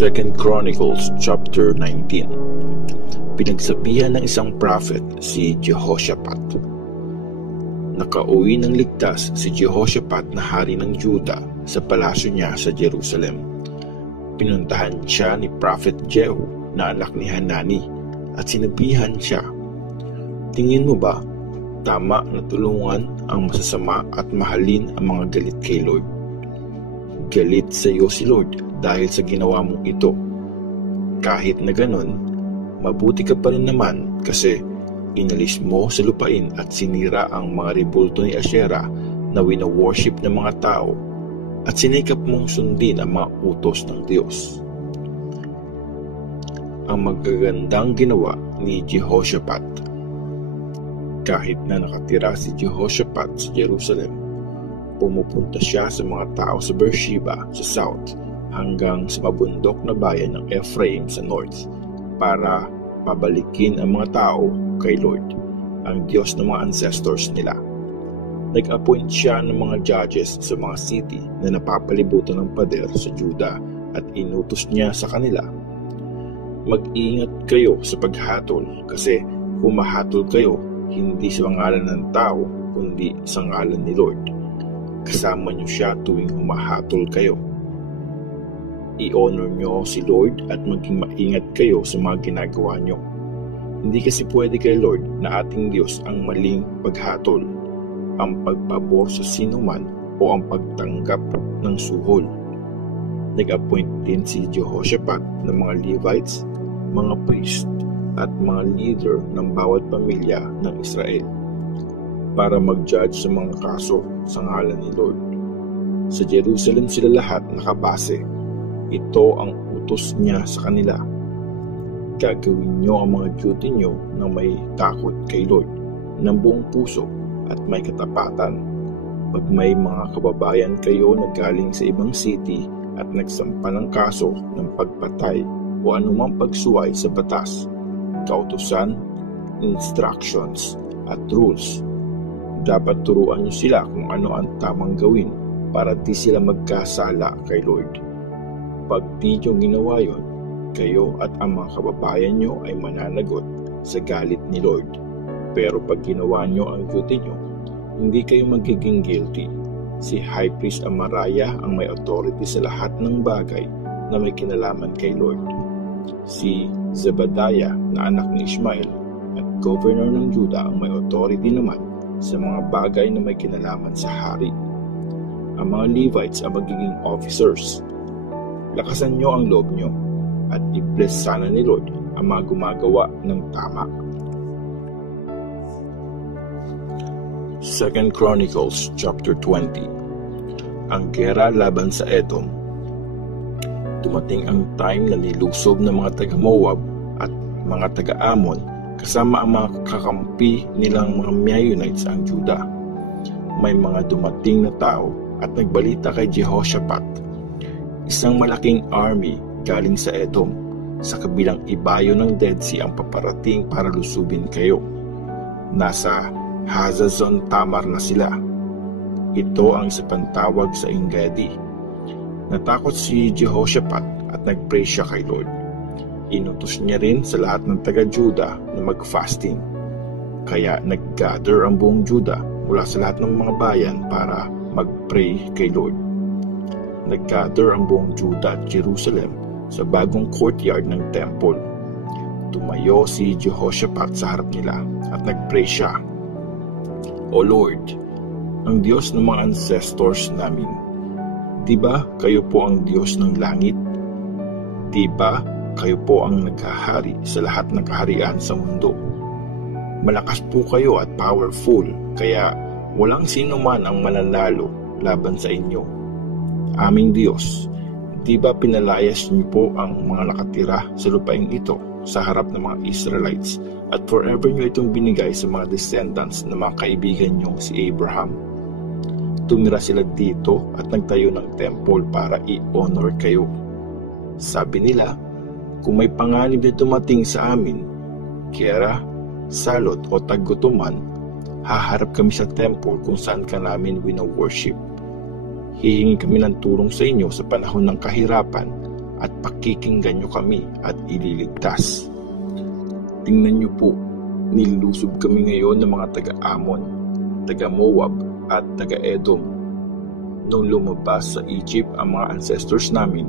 2 Chronicles chapter 19. Pinagsabihan ng isang prophet si Jehoshaphat. Nakauwi ng ligtas si Jehoshaphat na hari ng Juda sa palasyo niya sa Jerusalem. Pinuntahan siya ni Prophet Jehu na anak ni Hanani at sinabihan siya, "Tingin mo ba tama na tulungan ang masasama at mahalin ang mga galit kay Lord? Galit sa iyo si Lord dahil sa ginawa mong ito. Kahit na ganon, mabuti ka pa rin naman kasi inalis mo sa lupain at sinira ang mga ribulto ni Asherah na wina-worship ng mga tao at sinikap mong sundin ang mga utos ng Diyos." Ang magagandang ginawa ni Jehoshaphat. Kahit na nakatira si Jehoshaphat sa Jerusalem, pumupunta siya sa mga tao sa Beersheba sa south hanggang sa mabundok na bayan ng Ephraim sa north para pabalikin ang mga tao kay Lord, ang Diyos ng mga ancestors nila. Nag-appoint siya ng mga judges sa mga city na napapalibutan ng pader sa Juda at inutos niya sa kanila, "Mag-ingat kayo sa paghatol kasi humahatol kayo hindi sa ngalan ng tao kundi sa ngalan ni Lord. Kasama niyo siya tuwing humahatol kayo. I-honor niyo si Lord at maging maingat kayo sa mga ginagawa niyo. Hindi kasi pwede kay Lord na ating Diyos ang maling paghatol, ang pagpabor sa sinuman o ang pagtanggap ng suhol." Nag-appoint din si Jehoshaphat ng mga Levites, mga priest at mga leader ng bawat pamilya ng Israel para mag-judge sa mga kaso sa ngalan ni Lord. Sa Jerusalem sila lahat nakabase. Ito ang utos niya sa kanila. Gagawin niyo ang mga duty niyo na may takot kay Lord ng buong puso at may katapatan. Pag may mga kababayan kayo na galing sa ibang city at nagsampa ng kaso ng pagpatay o anumang pagsuway sa batas, kautusan, instructions at rules, dapat turuan niyo sila kung ano ang tamang gawin para di sila magkasala kay Lord. Pag di niyo ginawa yun, kayo at ang mga kababayan niyo ay mananagot sa galit ni Lord. Pero pag ginawa niyo ang duty niyo, hindi kayo magiging guilty. Si High Priest Amariah ang may authority sa lahat ng bagay na may kinalaman kay Lord. Si Zebadiah na anak ni Ishmael at governor ng Juda ang may authority naman sa mga bagay na may kinalaman sa hari. Ang mga Levites ang magiging officers. Lakasan niyo ang loob niyo at i-bless sana ni Lord ang mga gumagawa ng tama. 2 Chronicles chapter 20. Ang gera laban sa Edom. Dumating ang time na nilusob ng mga taga-Moab at mga taga-Ammon kasama ang mga kakampi nilang mga Meunites ang Juda. May mga dumating na tao at nagbalita kay Jehoshaphat, "Isang malaking army galing sa Edom, sa kabilang ibayo ng Dead Sea ang paparating para lusubin kayo. Nasa Hazazon Tamar na sila." Ito ang isa pang tawag sa Engedi. Natakot si Jehoshaphat at nag-pray siya kay Lord. Inutos niya rin sa lahat ng taga-Juda na mag-fasting. Kaya nag-gather ang buong Juda mula sa lahat ng mga bayan para mag-pray kay Lord. Nag-gather ang buong Juda at Jerusalem sa bagong courtyard ng temple. Tumayo si Jehoshaphat sa harap nila at nag-pray siya, "O Lord, ang Diyos ng mga ancestors namin, di ba kayo po ang Diyos ng langit? Di ba kayo po ang naghahari sa lahat ng kaharian sa mundo? Malakas po kayo at powerful, kaya walang sino man ang mananalo laban sa inyo. Aming Diyos, di ba pinalayas niyo po ang mga nakatira sa lupaing ito sa harap ng mga Israelites at forever niyo itong binigay sa mga descendants ng mga kaibigan niyo si Abraham? Tumira sila dito at nagtayo ng temple para i-honor kayo. Sabi nila, kung may panganib na dumating sa amin, kaya salot o taggutuman, haharap kami sa temple kung saan ka namin wino-worship. Hihingi kami ng tulong sa inyo sa panahon ng kahirapan at pakikinggan niyo kami at ililigtas. Tingnan niyo po, nilusob kami ngayon ng mga taga-Amon, taga-Moab at taga-Edom. Nung lumabas sa Egypt ang mga ancestors namin,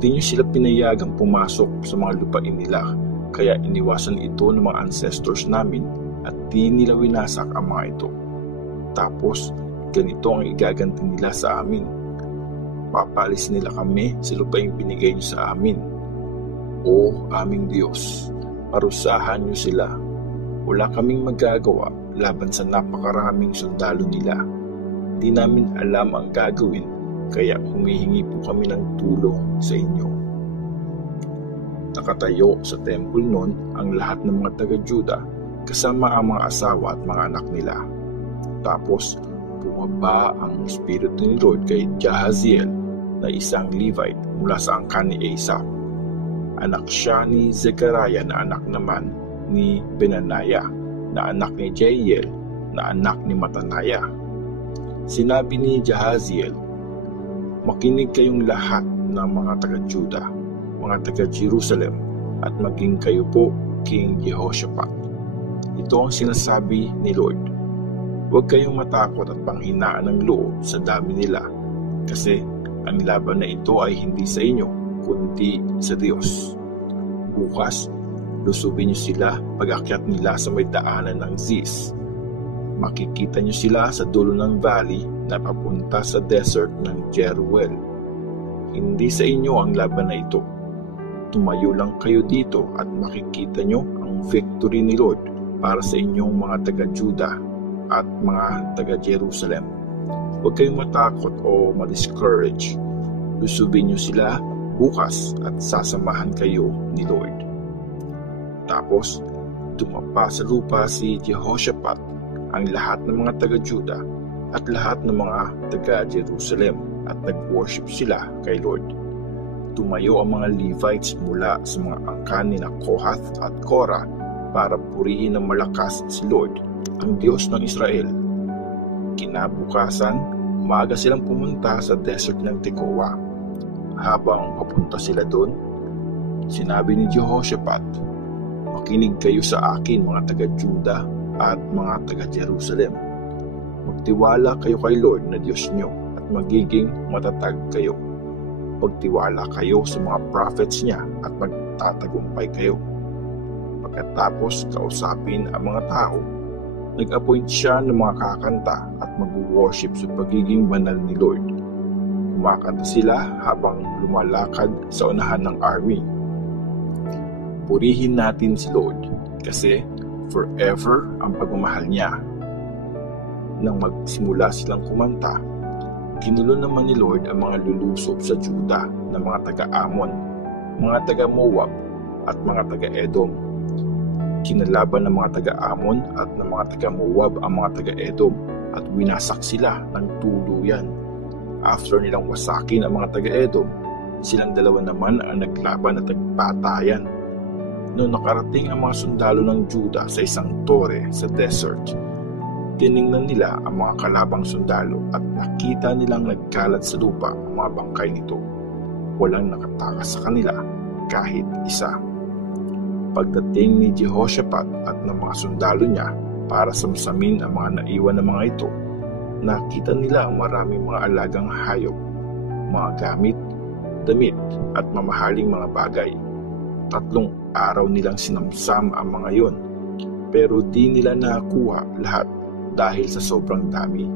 di niyo sila pinayagang pumasok sa mga lupain nila, kaya iniwasan ito ng mga ancestors namin at di nila winasak ang mga ito. Tapos, ganito ang igaganti nila sa amin. Papalis nila kami sa lupaing binigay niyo sa amin. O aming Diyos, parusahan niyo sila. Wala kaming magagawa laban sa napakaraming sundalo nila. Di namin alam ang gagawin, kaya humihingi po kami ng tulong sa inyo. Nakatayo sa temple noon ang lahat ng mga taga-Juda kasama ang mga asawa at mga anak nila. Tapos bumaba ang Espiritu ni Lord kay Jahaziel na isang Levite mula sa angkan ni Asaph. Anak siya ni Zechariah na anak naman ni Benaniah na anak ni Jeiel na anak ni Mataniah. Sinabi ni Jahaziel, "Makinig kayong lahat ng mga taga-Juda, mga taga-Jerusalem, at maging kayo po King Jehoshaphat. Ito ang sinasabi ni Lord. Huwag kayong matakot at panghinaan ng loob sa dami nila, kasi ang laban na ito ay hindi sa inyo, kundi sa Diyos. Bukas, lusubin niyo sila pag-akyat nila sa may daanan ng Ziz. Makikita niyo sila sa dulo ng valley na papunta sa desert ng Jeruel. Hindi sa inyo ang laban na ito. Tumayo lang kayo dito at makikita niyo ang victory ni Lord para sa inyong mga taga-Juda at mga taga-Jerusalem. Huwag kayong matakot o ma-discourage. Lusubin niyo sila bukas at sasamahan kayo ni Lord." Tapos, dumapa sa lupa si Jehoshaphat, ang lahat ng mga taga-Juda at lahat ng mga taga-Jerusalem, at nag-worship sila kay Lord. Tumayo ang mga Levites mula sa mga angkan ni Kohath at Korah para purihin ng malakas si Lord, ang Diyos ng Israel. Kinabukasan, maaga silang pumunta sa desert ng Tekoa. Habang papunta sila doon, sinabi ni Jehoshaphat, "Makinig kayo sa akin mga taga-Juda at mga taga-Jerusalem. Magtiwala kayo kay Lord na Diyos nyo at magiging matatag kayo. Magtiwala kayo sa mga prophets niya at magtatagumpay kayo." Pagkatapos kausapin ang mga tao, nag-appoint siya ng mga kakanta at mag-worship sa pagiging banal ni Lord. Kumakanta sila habang lumalakad sa unahan ng army. Purihin natin si Lord kasi forever ang pagmamahal niya. Nang magsimula silang kumanta, ginulo naman ni Lord ang mga lulusob sa Juda na mga taga-Amon, mga taga-Moab at mga taga-Edom. Kinalaban ng mga taga-Amon at ng mga taga-Moab ang mga taga-Edom at winasak sila ng tuluyan. After nilang wasakin ang mga taga-Edom, silang dalawa naman ang naglaban at nagpatayan. Noong nakarating ang mga sundalo ng Juda sa isang tore sa desert, tiningnan nila ang mga kalabang sundalo at nakita nilang nagkalat sa lupa ang mga bangkay nito. Walang nakatakas sa kanila kahit isa. Pagdating ni Jehoshaphat at ng mga sundalo niya para samsamin ang mga naiwan ng mga ito, nakita nila ang maraming mga alagang hayop, mga gamit, damit at mamahaling mga bagay. 3 araw nilang sinamsam ang mga yon, pero di nila nakuha lahat dahil sa sobrang dami.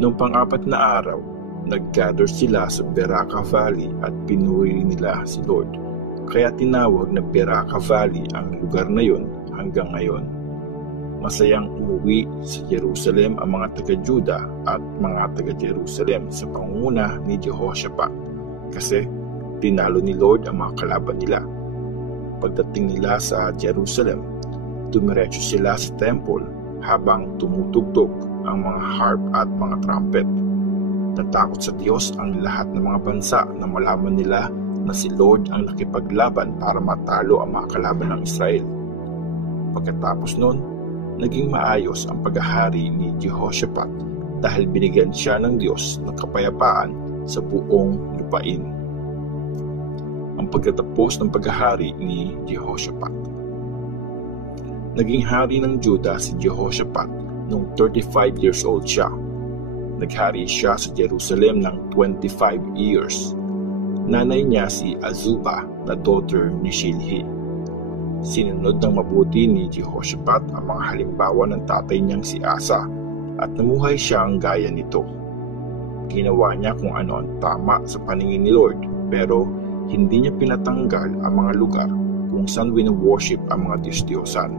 Noong pang-4 na araw, nag-gather sila sa Beraka Valley at pinuri nila si Lord. Kaya tinawag na Beraka Valley ang lugar na yon hanggang ngayon. Masayang umuwi sa Jerusalem ang mga taga-Juda at mga taga-Jerusalem sa pangunguna ni Jehoshaphat kasi tinalo ni Lord ang mga kalaban nila. Pagdating nila sa Jerusalem, dumiretso sila sa temple habang tumutugtog ang mga harp at mga trumpet. Natakot sa Diyos ang lahat ng mga bansa na malaman nila na si Lord ang nakipaglaban para matalo ang mga kalaban ng Israel. Pagkatapos nun, naging maayos ang paghahari ni Jehoshaphat dahil binigyan siya ng Diyos ng kapayapaan sa buong lupain. ang pagtatapos ng paghahari ni Jehoshaphat. Naging hari ng Juda si Jehoshaphat noong 35 years old siya. Naghari siya sa Jerusalem ng 25 years. Nanay niya si Azubah na daughter ni Shilhi. Sinunod ng mabuti ni Jehoshaphat ang mga halimbawa ng tatay niyang si Asa at namuhay siya ang gaya nito. Ginawa niya kung ano ang tama sa paningin ni Lord, pero hindi niya pinatanggal ang mga lugar kung saan wino-worship ang mga Diyos-Diyosan.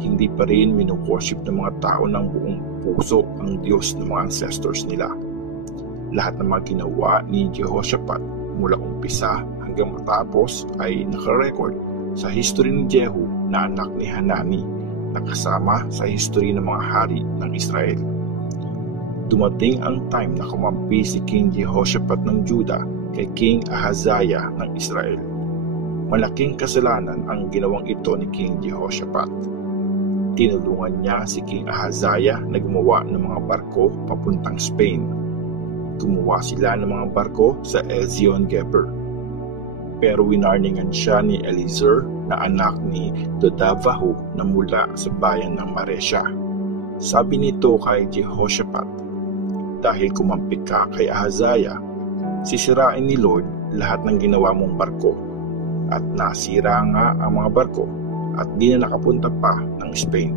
Hindi pa rin wino-worship ng mga tao ng buong puso ang Diyos ng mga ancestors nila. Lahat ng mga ginawa ni Jehoshaphat mula umpisa hanggang matapos ay nakarecord sa history ni Jehu na anak ni Hanani, nakasama sa history ng mga hari ng Israel. Dumating ang time na kumampi si King Jehoshaphat ng Juda kay King Ahaziah ng Israel. Malaking kasalanan ang ginawang ito ni King Jehoshaphat. Tinulungan niya si King Ahaziah na gumawa ng mga barko papuntang Spain. Gumawa sila ng mga barko sa Ezion-Geber. Pero winarningan siya ni Eliezer na anak ni Dodavahu na mula sa bayan ng Maresha. Sabi nito kay Jehoshaphat, "Dahil kumampi ka kay Ahaziah, sisirain ni Lord lahat ng ginawa mong barko." At nasira nga ang mga barko at di na nakapunta pa ng Spain.